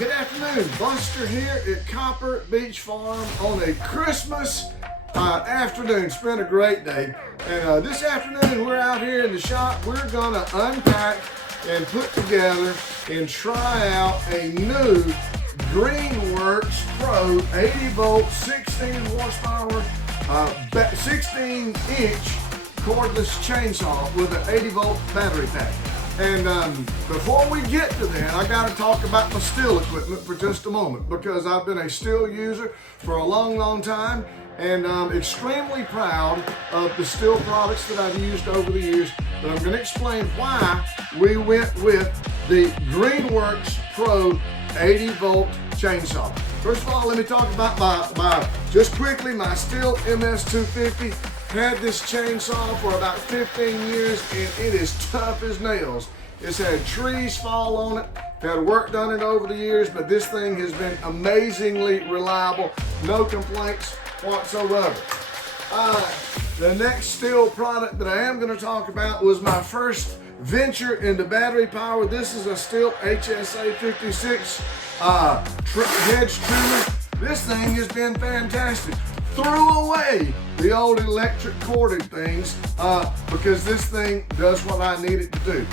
Good afternoon, Buster here at Copper Beach Farm on a Christmas afternoon. It's been a great day. And this afternoon we're out here in the shop. We're gonna unpack and put together and try out a new Greenworks Pro 80 volt, 16 horsepower, 16 inch cordless chainsaw with an 80 volt battery pack. And before we get to that, I got to talk about my steel equipment for just a moment, because I've been a steel user for a long time, and I'm extremely proud of the steel products that I've used over the years. But I'm going to explain why we went with the Greenworks Pro 80 volt chainsaw. First of all, let me talk about my Stihl MS250. Had this chainsaw for about 15 years and it is tough as nails. It's had trees fall on it, had work done it over the years, but this thing has been amazingly reliable. No complaints whatsoever. The next Stihl product that I am going to talk about was my first venture into battery power. This is a Stihl HSA 56 hedge trimmer. This thing has been fantastic. Threw away the old electric corded things because this thing does what I need it to do.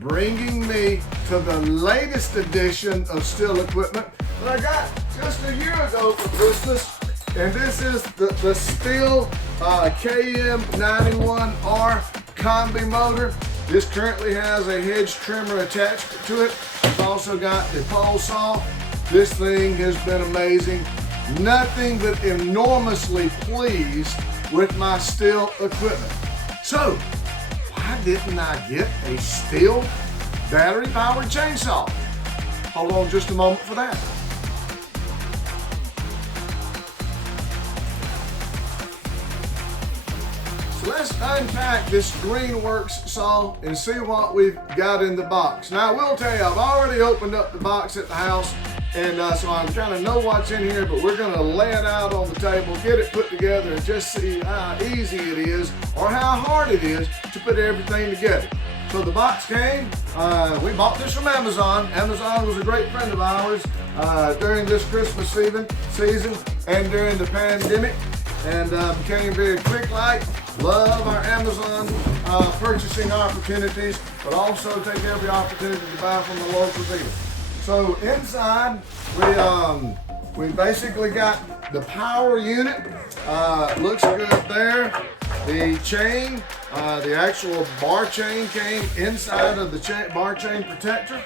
Bringing me to the latest edition of Stihl equipment that I got just a year ago for Christmas. And this is the Stihl KM91R combi motor. This currently has a hedge trimmer attached to it. It's also got the pole saw. This thing has been amazing. Nothing but enormously pleased with my Stihl equipment. So, why didn't I get a Stihl battery powered chainsaw? Hold on just a moment for that. So let's unpack this Greenworks saw and see what we've got in the box. Now I will tell you, I've already opened up the box at the house, and so I kind of know what's in here, but we're gonna lay it out on the table, get it put together, and just see how easy it is or how hard it is to put everything together. So the box came, we bought this from Amazon. Amazon was a great friend of ours during this Christmas season and during the pandemic, and became very quick like. Love our Amazon purchasing opportunities, but also take every opportunity to buy from the local dealer. So inside, we basically got the power unit. Looks good there. The chain, the actual bar chain came inside of the bar chain protector.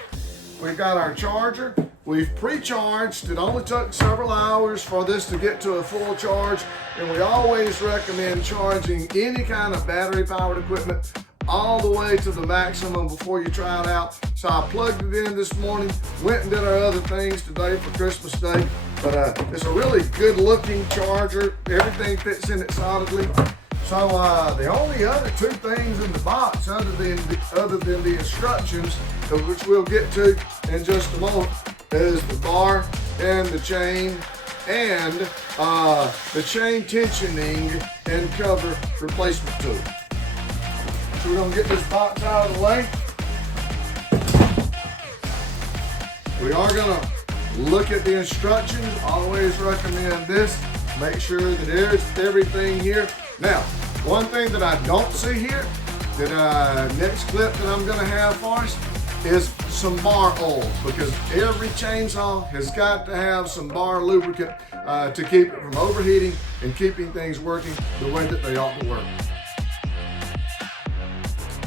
We've got our charger. We've pre-charged. It only took several hours for this to get to a full charge, and we always recommend charging any kind of battery powered equipment all the way to the maximum before you try it out. So I plugged it in this morning, went and did our other things today for Christmas Day. But it's a really good looking charger. Everything fits in it solidly. So the only other two things in the box other than the instructions, which we'll get to in just a moment, is the bar and the chain and the chain tensioning and cover replacement tool. So we're gonna get this box out of the way. We are gonna look at the instructions. Always recommend this. Make sure that there's everything here. Now, one thing that I don't see here, that next clip that I'm gonna have for us, is some bar oil, because every chainsaw has got to have some bar lubricant to keep it from overheating and keeping things working the way that they ought to work.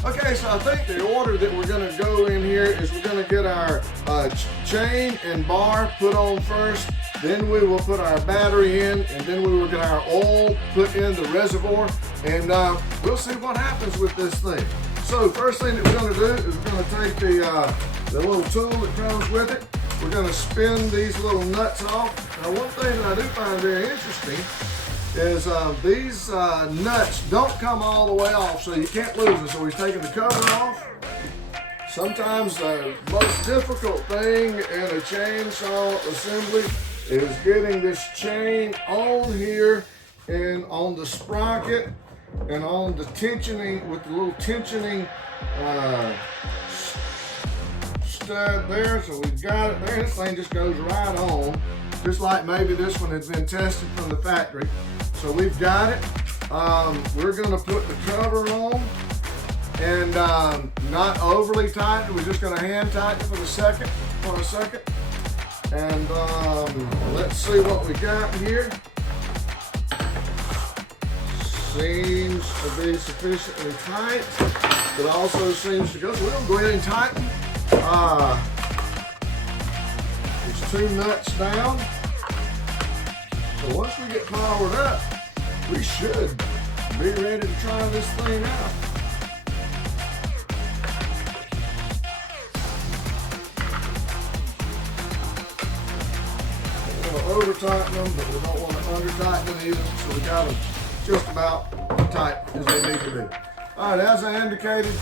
Okay, so I think the order that we're gonna go in here is we're gonna get our chain and bar put on first, then we will put our battery in, and then we will get our oil put in the reservoir, and we'll see what happens with this thing. So first thing that we're gonna do is we're gonna take the little tool that comes with it. We're gonna spin these little nuts off. Now one thing that I do find very interesting is these nuts don't come all the way off, so you can't lose them. So we've taken the cover off. Sometimes the most difficult thing in a chainsaw assembly is getting this chain on here and on the sprocket and on the tensioning with the little tensioning stud there, so we've got it there. This thing just goes right on, just like maybe this one has been tested from the factory. So we've got it. We're gonna put the cover on, and not overly tight. We're just gonna hand tighten it for a second. And let's see what we got here. Seems to be sufficiently tight, but also seems to go. So we'll go ahead and tighten these two nuts down. So once we get powered up, we should be ready to try this thing out. We don't want to over tighten them, but we don't want to under tighten them either. So we got them just about tight as they need to be. All right, as I indicated,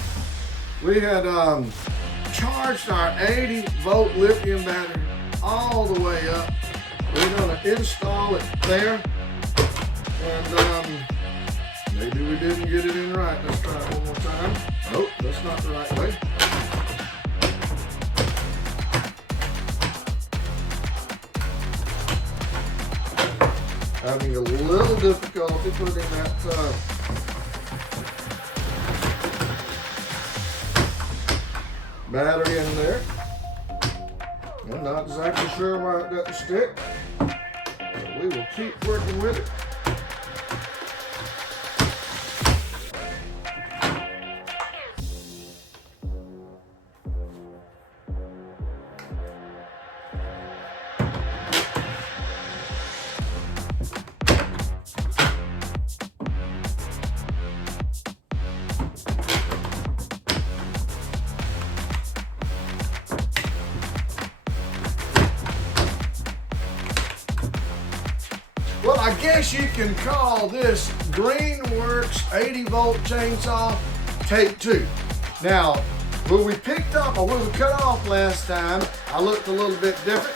we had charged our 80-volt lithium battery all the way up. We're gonna install it there, and maybe we didn't get it in right. Let's try it one more time. Nope, that's not the right way. Having a little difficulty putting that battery in there. I'm not exactly sure why it doesn't stick, but we will keep working with it. Well, I guess you can call this Greenworks 80-volt chainsaw take 2. Now, when we picked up or when we cut off last time, I looked a little bit different.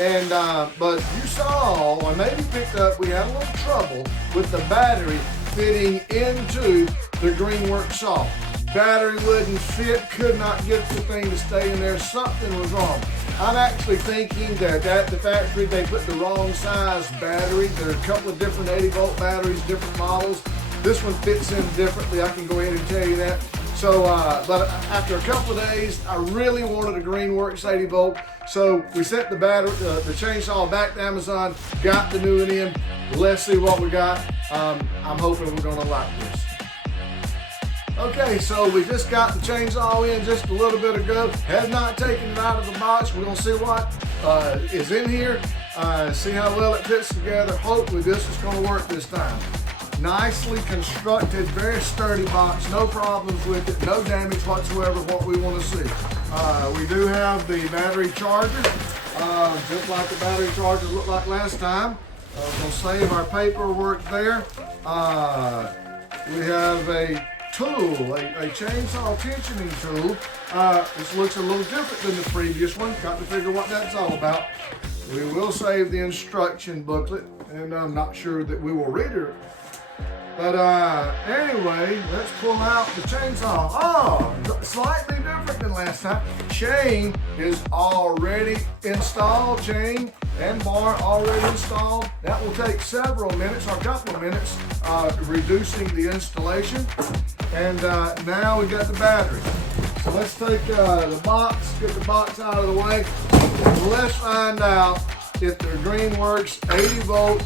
And but you saw, or maybe picked up, we had a little trouble with the battery fitting into the Greenworks saw. Battery wouldn't fit, could not get the thing to stay in there. Something was wrong. I'm actually thinking that at the factory they put the wrong size battery. There are a couple of different 80-volt batteries, different models. This one fits in differently, I can go ahead and tell you that. So, but after a couple of days, I really wanted a Greenworks 80-volt. So we sent the the chainsaw back to Amazon, got the new one in. Let's see what we got. I'm hoping we're gonna like this. Okay, so we just got the chainsaw in just a little bit ago. Have not taken it out of the box. We're gonna see what is in here, see how well it fits together. Hopefully this is gonna work this time. Nicely constructed, very sturdy box, no problems with it, no damage whatsoever, what we wanna see. We do have the battery charger, just like the battery charger looked like last time. We'll save our paperwork there. We have a tool, a chainsaw tensioning tool. This looks a little different than the previous one. Got to figure what that's all about. We will save the instruction booklet, and I'm not sure that we will read it. But anyway, let's pull out the chainsaw. Oh, slightly different than last time. Chain is already installed, chain and bar already installed. That will take several minutes, or a couple of minutes, reducing the installation. And now we got the battery. So let's take the box, get the box out of the way. Let's find out if the Greenworks 80-volt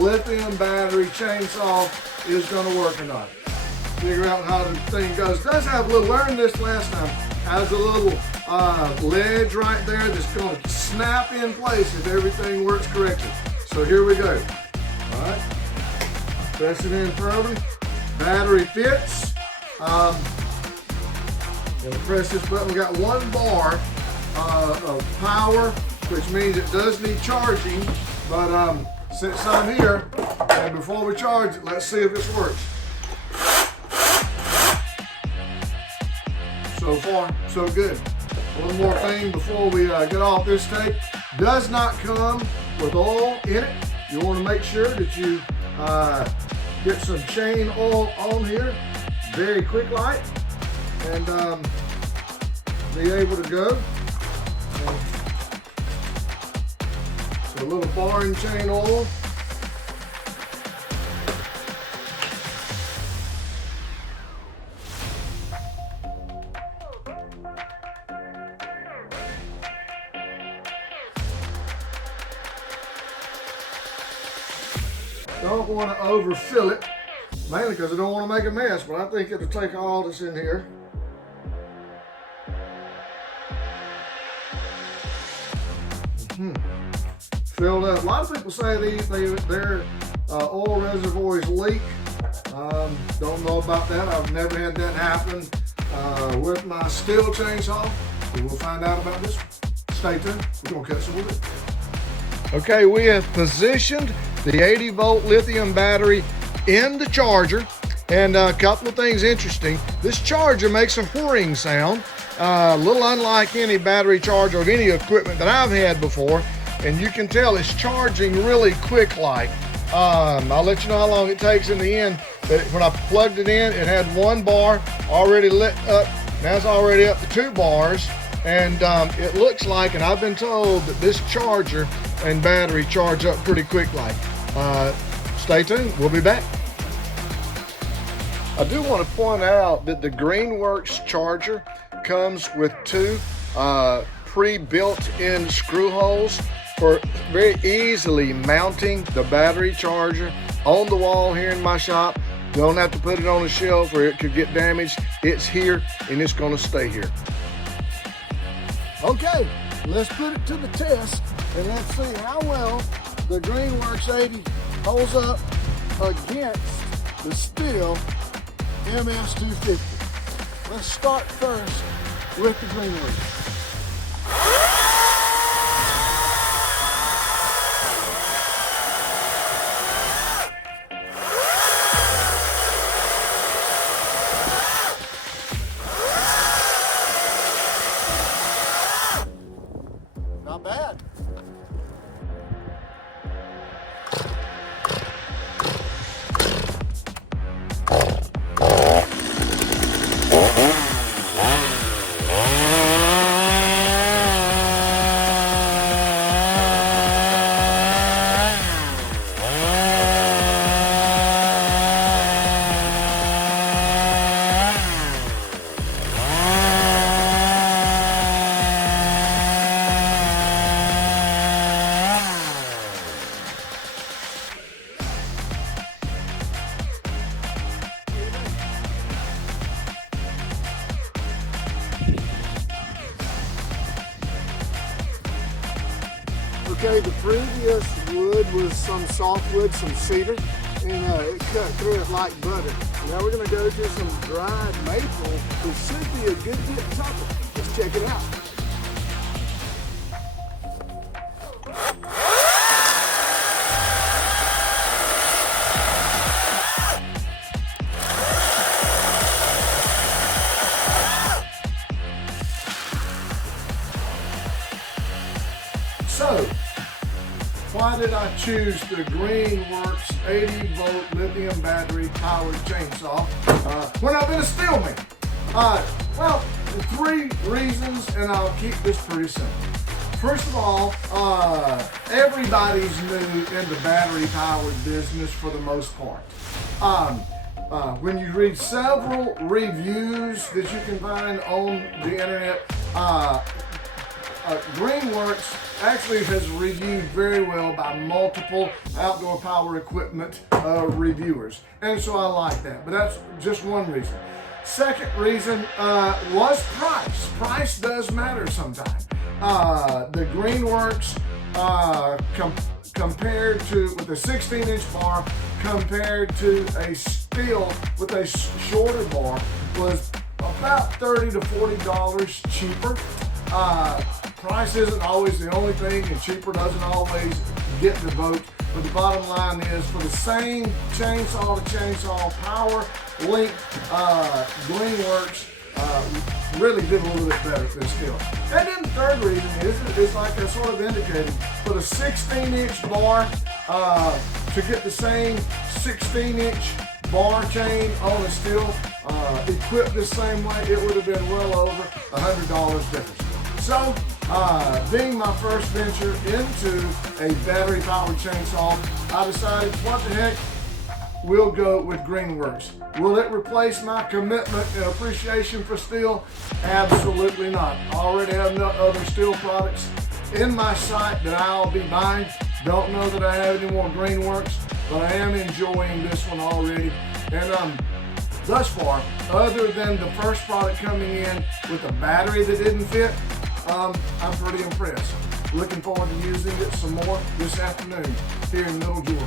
lithium battery chainsaw is going to work or not. Figure out how the thing goes. It does have a little, learned this last time, has a little ledge right there that's going to snap in place if everything works correctly. So here we go. All right, press it in firmly. Battery fits. Gonna press this button. We got 1 bar of power, which means it does need charging, but since I'm here, and before we charge it, let's see if this works. So far, so good. One more thing before we get off this tape. Does not come with oil in it. You want to make sure that you get some chain oil on here, very quick light, and be able to go. So a little bar and chain oil. Don't want to overfill it, mainly because I don't want to make a mess, but I think it'll take all this in here. Filled up. A lot of people say their oil reservoirs leak. Don't know about that. I've never had that happen with my steel chainsaw. We'll find out about this. Stay tuned. We're going to cut some wood. Okay, we have positioned the 80-volt lithium battery in the charger. And a couple of things interesting. This charger makes a whirring sound, a little unlike any battery charger or any equipment that I've had before. And you can tell it's charging really quick like. I'll let you know how long it takes in the end. But when I plugged it in, it had 1 bar already lit up. Now it's already up to 2 bars. And it looks like, and I've been told that this charger and battery charge up pretty quick like. Stay tuned, we'll be back. I do want to point out that the Greenworks charger comes with 2 pre-built in screw holes for very easily mounting the battery charger on the wall here in my shop. Don't have to put it on a shelf or it could get damaged. It's here and it's going to stay here. Okay, let's put it to the test and let's see how well the Greenworks 80 holds up against the steel MS250. Let's start first with the Greenworks. Not bad. Okay, the previous wood was some softwood, some cedar, and it cut through it like butter. Now we're going to go to some dried maple, which should be a good get tougher. Let's check it out. So, why did I choose the Greenworks 80-volt lithium battery powered chainsaw when I've been a steelman? Well, 3 reasons, and I'll keep this pretty simple. First of all, everybody's new in the battery powered business for the most part. When you read several reviews that you can find on the internet, Greenworks actually has reviewed very well by multiple outdoor power equipment reviewers, and so I like that, but that's just one reason. Second reason was price. Price does matter sometimes. The Greenworks compared to, with a 16-inch bar compared to a steel with a shorter bar was about $30 to $40 cheaper. Price isn't always the only thing, and cheaper doesn't always get the vote. But the bottom line is, for the same chainsaw to chainsaw power length, Greenworks really did a little bit better than steel. And then the third reason is like I sort of indicated, for the 16-inch bar, to get the same 16-inch bar chain on a steel, equipped the same way, it would have been well over $100 difference. So, Being my first venture into a battery-powered chainsaw, I decided, what the heck, we'll go with Greenworks. Will it replace my commitment and appreciation for steel? Absolutely not. I already have other steel products in my sight that I'll be buying. Don't know that I have any more Greenworks, but I am enjoying this one already. And thus far, other than the first product coming in with a battery that didn't fit, I'm pretty impressed. Looking forward to using it some more this afternoon here in Middle Georgia.